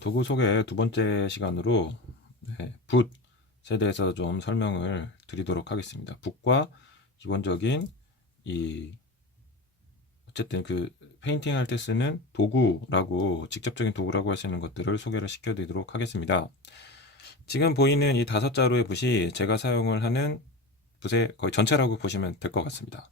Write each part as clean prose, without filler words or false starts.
도구 소개 두 번째 시간으로 붓에 대해서 좀 설명을 드리도록 하겠습니다. 붓과 기본적인 이 어쨌든 그 페인팅 할 때 쓰는 도구라고 직접적인 도구라고 할 수 있는 것들을 소개를 시켜드리도록 하겠습니다. 지금 보이는 이 5자루의 붓이 제가 사용을 하는 붓의 거의 전체라고 보시면 될 것 같습니다.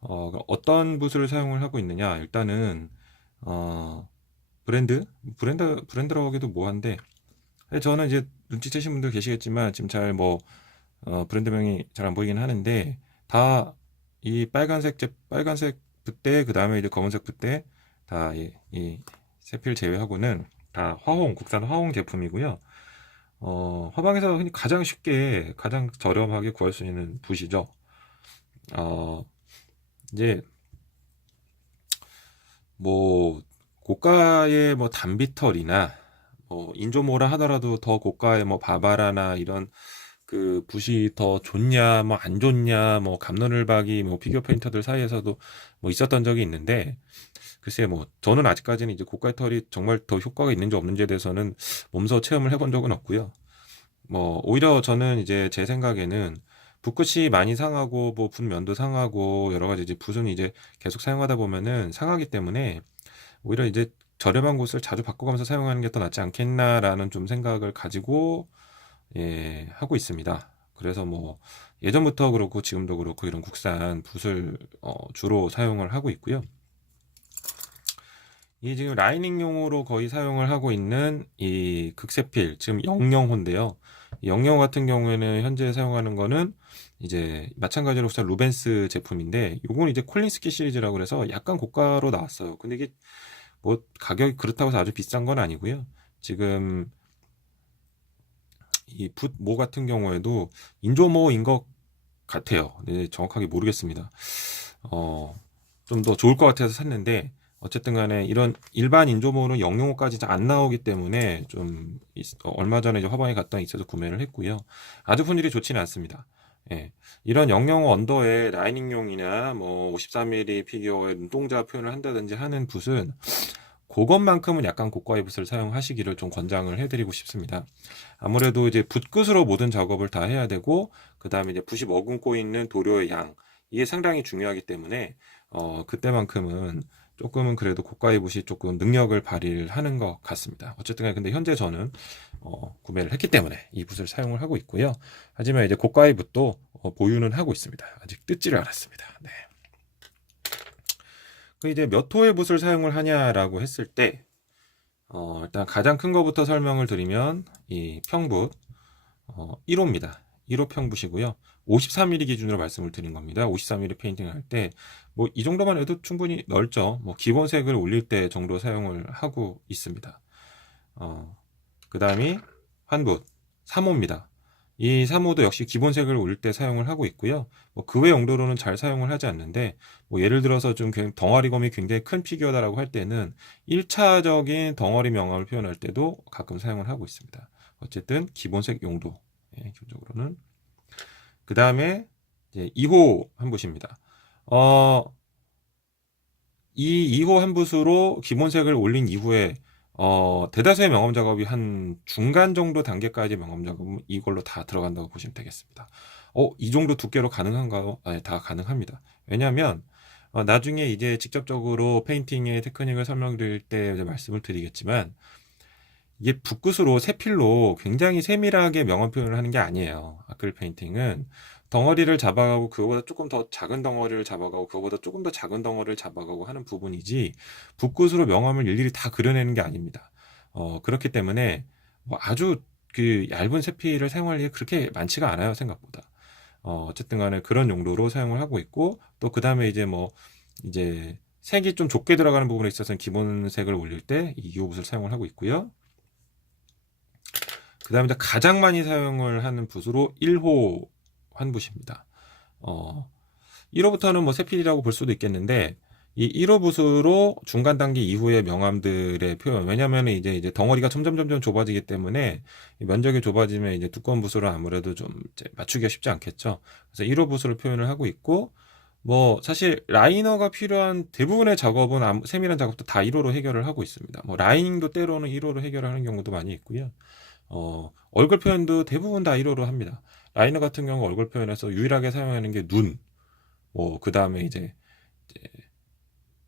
어떤 붓을 사용을 하고 있느냐, 일단은 브랜드라고 하기도 뭐한데, 저는 이제 눈치채신 분들 계시겠지만 지금 잘 브랜드명이 잘 안 보이긴 하는데, 다 이 빨간색 붓대, 그 다음에 이제 검은색 붓대, 다 이 세필 제외하고는 다 국산 화홍 제품이고요. 화방에서 흔히 가장 쉽게 가장 저렴하게 구할 수 있는 붓이죠. 이제 고가의 단비털이나 인조모라 하더라도 더 고가의 바바라나 이런 그 붓이 더 좋냐 안 좋냐 갑론을박이 피규어 페인터들 사이에서도 있었던 적이 있는데, 글쎄 저는 아직까지는 이제 고가의 털이 정말 더 효과가 있는지 없는지에 대해서는 몸소 체험을 해본 적은 없고요. 오히려 저는 이제 제 생각에는 붓끝이 많이 상하고 붓면도 상하고 여러 가지 이제 붓은 이제 계속 사용하다 보면은 상하기 때문에 오히려 이제 저렴한 곳을 자주 바꿔가면서 사용하는 게 더 낫지 않겠나라는 좀 생각을 가지고 하고 있습니다. 그래서 예전부터 그렇고 지금도 그렇고 이런 국산 붓을 주로 사용을 하고 있고요. 이 지금 라이닝용으로 거의 사용을 하고 있는 이 극세필, 지금 영영호인데요. 영영호 같은 경우에는 현재 사용하는 거는 이제 마찬가지로 국산 루벤스 제품인데, 요건 이제 콜린스키 시리즈라고 그래서 약간 고가로 나왔어요. 근데 이게 가격이 그렇다고 해서 아주 비싼 건 아니고요. 지금 이 붓모 같은 경우에도 인조모인 것 같아요. 네, 정확하게 모르겠습니다. 좀 더 좋을 것 같아서 샀는데, 어쨌든 간에 이런 일반 인조모는 영영호까지 안 나오기 때문에 얼마 전에 이제 화방에 갔다 있어서 구매를 했고요. 아주 품질이 좋지는 않습니다. 예, 이런 영영호 언더에 라이닝용이나 53mm 피규어에 눈동자 표현을 한다든지 하는 붓은 그것만큼은 약간 고가의 붓을 사용하시기를 좀 권장을 해드리고 싶습니다. 아무래도 이제 붓끝으로 모든 작업을 다 해야 되고, 그 다음에 이제 붓이 머금고 있는 도료의 양, 이게 상당히 중요하기 때문에 그때만큼은 조금은 그래도 고가의 붓이 조금 능력을 발휘를 하는 것 같습니다. 어쨌든 간에 근데 현재 저는 구매를 했기 때문에 이 붓을 사용을 하고 있고요. 하지만 이제 고가의 붓도 보유는 하고 있습니다. 아직 뜯지를 않았습니다. 네. 그 이제 몇 호의 붓을 사용을 하냐라고 했을 때, 일단 가장 큰 거부터 설명을 드리면 이 평붓 1호입니다. 1호 평붓이고요. 53mm 기준으로 말씀을 드린 겁니다. 53mm 페인팅을 할 때 이 정도만 해도 충분히 넓죠. 기본색을 올릴 때 정도 사용을 하고 있습니다. 그 다음이 환붓 3호입니다. 이 3호도 역시 기본색을 올릴 때 사용을 하고 있고요. 그 외 용도로는 잘 사용을 하지 않는데, 예를 들어서 좀 덩어리검이 굉장히 큰 피규어다라고 할 때는 1차적인 덩어리 명암을 표현할 때도 가끔 사용을 하고 있습니다. 어쨌든 기본색 용도, 기본적으로는. 그 다음에 이제 2호 한붓입니다. 이 2호 한붓으로 기본색을 올린 이후에 대다수의 명암 작업이 한 중간 정도 단계까지 명암 작업은 이걸로 다 들어간다고 보시면 되겠습니다. 이 정도 두께로 가능한가요? 네, 다 가능합니다. 왜냐하면 나중에 이제 직접적으로 페인팅의 테크닉을 설명드릴 때 이제 말씀을 드리겠지만, 이게 붓끝으로 세필로 굉장히 세밀하게 명암 표현을 하는 게 아니에요. 아크릴 페인팅은 덩어리를 잡아가고 그거보다 조금 더 작은 덩어리를 잡아가고 그거보다 조금 더 작은 덩어리를 잡아가고 하는 부분이지, 붓끝으로 명암을 일일이 다 그려내는 게 아닙니다. 그렇기 때문에 아주 그 얇은 세필을 사용할 일이 그렇게 많지가 않아요, 생각보다. 어쨌든 간에 그런 용도로 사용을 하고 있고, 또 그 다음에 이제 색이 좀 좁게 들어가는 부분에 있어서는 기본색을 올릴 때 이 2호붓을 사용을 하고 있고요. 그 다음에 가장 많이 사용을 하는 붓으로 1호 환붓입니다. 1호부터는 세필이라고 볼 수도 있겠는데, 이 1호 붓으로 중간 단계 이후의 명암들의 표현, 왜냐하면 이제 덩어리가 점점 좁아지기 때문에 면적이 좁아지면 이제 두꺼운 붓으로 아무래도 좀 이제 맞추기가 쉽지 않겠죠. 그래서 1호 붓으로 표현을 하고 있고, 뭐 사실 라이너가 필요한 대부분의 작업은 세밀한 작업도 다 1호로 해결을 하고 있습니다. 뭐 라이닝도 때로는 1호로 해결을 하는 경우도 많이 있고요. 얼굴 표현도 대부분 다 1호로 합니다. 라이너 같은 경우 얼굴 표현에서 유일하게 사용하는 게 눈, 뭐 그 다음에 이제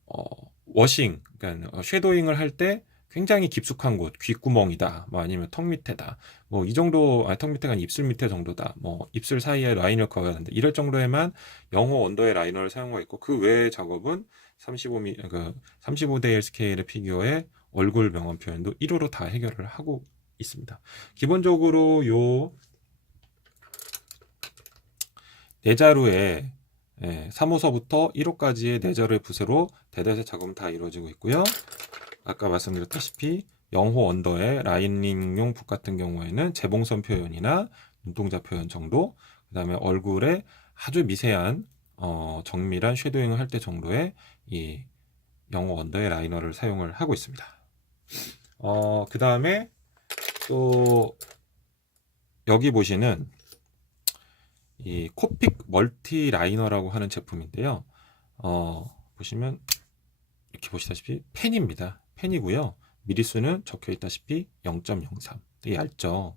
어, 워싱, 그러니까 쉐도잉을 할 때 굉장히 깊숙한 곳, 귓구멍이다, 뭐 아니면 턱 밑에다, 뭐 이 정도, 턱 밑에가 아니라 입술 밑에 정도다, 뭐 입술 사이에 라이너를 그어야 하는데 이럴 정도에만 영호 언더의 라이너를 사용하고 있고 그 외의 작업은 35대 1 스케일의 피규어의 얼굴 명암 표현도 1호로 다 해결을 하고 있습니다. 기본적으로 요 네자루에 3호서부터 1호까지의 네자루의 붓으로 대대세 작업은 다 이루어지고 있고요. 아까 말씀드렸다시피 0호 언더의 라이닝용 붓 같은 경우에는 재봉선 표현이나 눈동자 표현 정도, 그 다음에 얼굴에 아주 미세한 정밀한 쉐도잉을 할 때 정도의 이 0호 언더의 라이너를 사용을 하고 있습니다. 그 다음에 또 여기 보시는 이 코픽 멀티 라이너라고 하는 제품인데요. 보시면 이렇게 보시다시피 펜입니다. 펜이고요. 미리수는 적혀 있다시피 0.03. 되게 얇죠.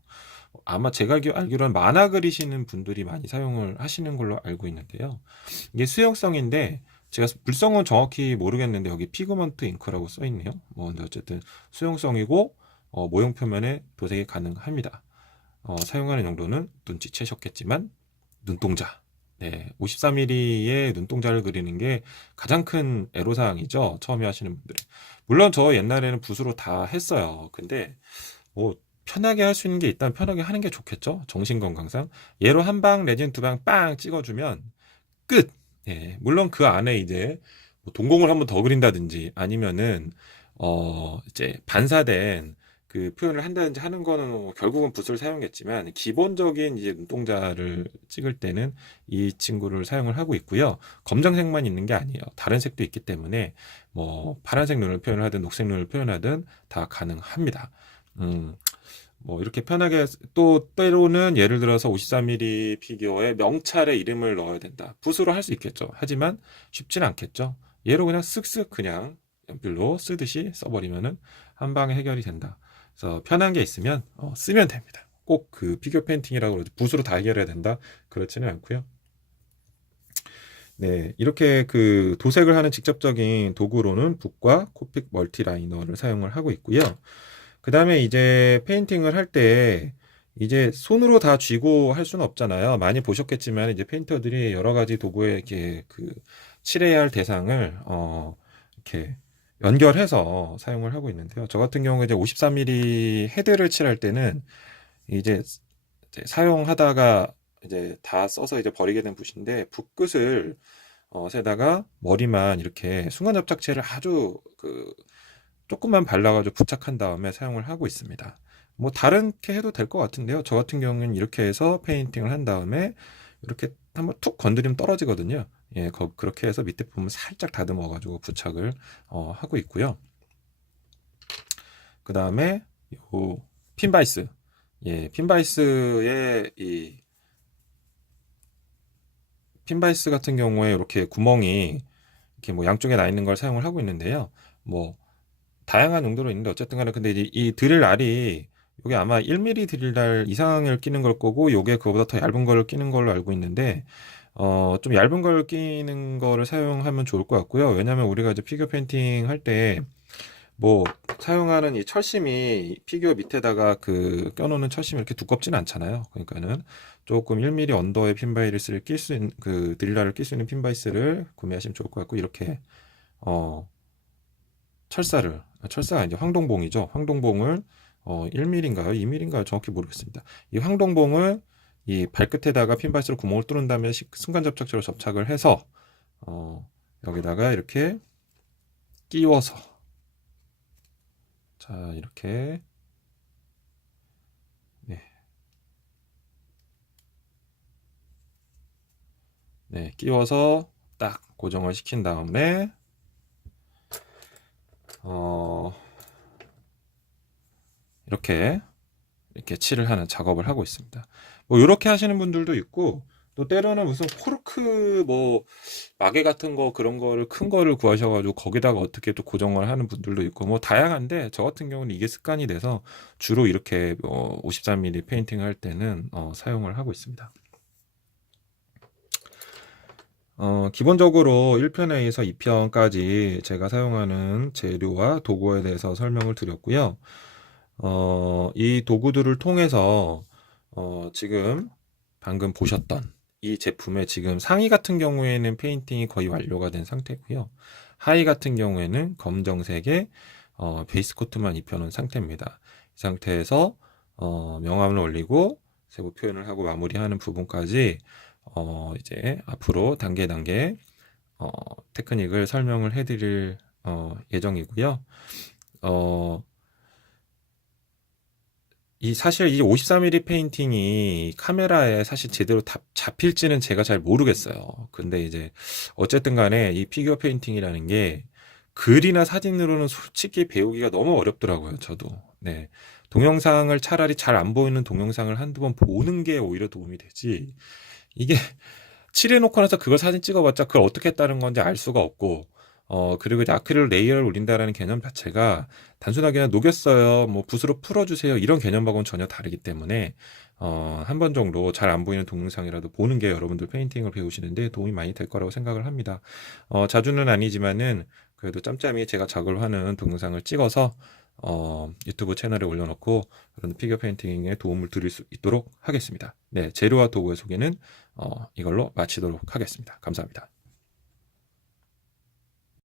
아마 제가 알기로는 만화 그리시는 분들이 많이 사용을 하시는 걸로 알고 있는데요. 이게 수용성인데 제가 불성은 정확히 모르겠는데 여기 피그먼트 잉크라고 써 있네요. 뭐 근데 어쨌든 수용성이고 모형 표면에 도색이 가능합니다. 사용하는 용도는 눈치채셨겠지만 눈동자. 네, 53mm의 눈동자를 그리는 게 가장 큰 애로사항이죠. 처음에 하시는 분들은. 물론 저 옛날에는 붓으로 다 했어요. 근데 뭐 편하게 할 수 있는 게 있다면 편하게 하는 게 좋겠죠. 정신건강상. 얘로 한 방 내지는 두 방 빵 찍어주면 끝. 예, 물론 그 안에 이제 뭐 동공을 한번 더 그린다든지 아니면은 이제 반사된 그 표현을 한다든지 하는 거는 뭐 결국은 붓을 사용했지만 기본적인 이제 눈동자를 찍을 때는 이 친구를 사용을 하고 있고요. 검정색만 있는 게 아니에요. 다른 색도 있기 때문에 뭐 파란색 눈을 표현하든 녹색 눈을 표현하든 다 가능합니다. 뭐 이렇게 편하게 또 때로는 예를 들어서 53mm 피규어에 명찰의 이름을 넣어야 된다. 붓으로 할 수 있겠죠. 하지만 쉽진 않겠죠. 얘로 그냥 쓱쓱 그냥 연필로 쓰듯이 써버리면은 한 방에 해결이 된다. 그래서 편한 게 있으면 쓰면 됩니다. 꼭 그 피규어 페인팅이라고 그러지 붓으로 다 해결해야 된다. 그렇지는 않고요. 네, 이렇게 그 도색을 하는 직접적인 도구로는 붓과 코픽 멀티라이너를 사용을 하고 있고요. 그 다음에 이제 페인팅을 할 때 이제 손으로 다 쥐고 할 수는 없잖아요. 많이 보셨겠지만 이제 페인터들이 여러 가지 도구에 이렇게 그 칠해야 할 대상을 이렇게 연결해서 사용을 하고 있는데요. 저 같은 경우에 이제 53mm 헤드를 칠할 때는 이제 사용하다가 이제 다 써서 이제 버리게 된 붓인데 붓끝을 세다가 머리만 이렇게 순간 접착제를 아주 그 조금만 발라가지고 부착한 다음에 사용을 하고 있습니다. 뭐 다른게 해도 될 것 같은데요. 저 같은 경우는 이렇게 해서 페인팅을 한 다음에 이렇게 한번 툭 건드리면 떨어지거든요. 예, 그렇게 해서 밑에 부분 살짝 다듬어 가지고 부착을 하고 있고요. 그 다음에 요 핀바이스, 예, 핀바이스의 이 핀바이스 같은 경우에 이렇게 구멍이 이렇게 뭐 양쪽에 나 있는 걸 사용을 하고 있는데요. 뭐 다양한 용도로 있는데 어쨌든 간에 근데 이제 이 드릴 알이 요게 아마 1mm 드릴 알 이상을 끼는 걸 거고 요게 그거보다 더 얇은 걸 끼는 걸로 알고 있는데 좀 얇은 걸 끼는 거를 사용하면 좋을 것 같고요. 왜냐면 우리가 이제 피규어 페인팅 할 때 뭐 사용하는 이 철심이 피규어 밑에다가 그 껴놓는 철심이 이렇게 두껍진 않잖아요. 그러니까는 조금 1mm 언더의 핀바이스를 낄 수 있는 그 드릴라를 낄 수 있는 핀바이스를 구매하시면 좋을 것 같고 이렇게 어 철사가 이제 황동봉이죠. 황동봉을 1mm인가요? 2mm인가요? 정확히 모르겠습니다. 이 황동봉을 이 발끝에다가 핀바이스로 구멍을 뚫은 다음에 순간 접착제로 접착을 해서 여기다가 이렇게 끼워서 자 이렇게 네, 네 끼워서 딱 고정을 시킨 다음에 이렇게 칠을 하는 작업을 하고 있습니다. 뭐 이렇게 하시는 분들도 있고 또 때로는 무슨 코르크 뭐 마개 같은 거 그런 거를 큰 거를 구하셔가지고 거기다가 어떻게 또 고정을 하는 분들도 있고 뭐 다양한데 저 같은 경우는 이게 습관이 돼서 주로 이렇게 53mm 페인팅 할 때는 사용을 하고 있습니다. 기본적으로 1편에서 2편까지 제가 사용하는 재료와 도구에 대해서 설명을 드렸고요. 이 도구들을 통해서 지금 방금 보셨던 이 제품의 지금 상의 같은 경우에는 페인팅이 거의 완료가 된 상태고요. 하의 같은 경우에는 검정색의 베이스 코트만 입혀놓은 상태입니다. 이 상태에서 명암을 올리고 세부 표현을 하고 마무리하는 부분까지 이제 앞으로 단계 테크닉을 설명을 해드릴 예정이고요. 사실 이 53mm 페인팅이 카메라에 사실 제대로 잡힐지는 제가 잘 모르겠어요. 근데 이제 어쨌든 간에 이 피규어 페인팅이라는 게 글이나 사진으로는 솔직히 배우기가 너무 어렵더라고요, 저도. 네. 동영상을 차라리 잘 안 보이는 동영상을 한두 번 보는 게 오히려 도움이 되지. 이게 칠해놓고 나서 그걸 사진 찍어봤자 그걸 어떻게 했다는 건지 알 수가 없고, 그리고 이제 아크릴 레이어를 올린다라는 개념 자체가 단순하게 그냥 녹였어요, 뭐 붓으로 풀어주세요, 이런 개념하고는 전혀 다르기 때문에, 한 번 정도 잘 안 보이는 동영상이라도 보는 게 여러분들 페인팅을 배우시는데 도움이 많이 될 거라고 생각을 합니다. 자주는 아니지만은 그래도 짬짬이 제가 작업을 하는 동영상을 찍어서 유튜브 채널에 올려놓고 그런 피규어 페인팅에 도움을 드릴 수 있도록 하겠습니다. 네, 재료와 도구의 소개는 이걸로 마치도록 하겠습니다. 감사합니다.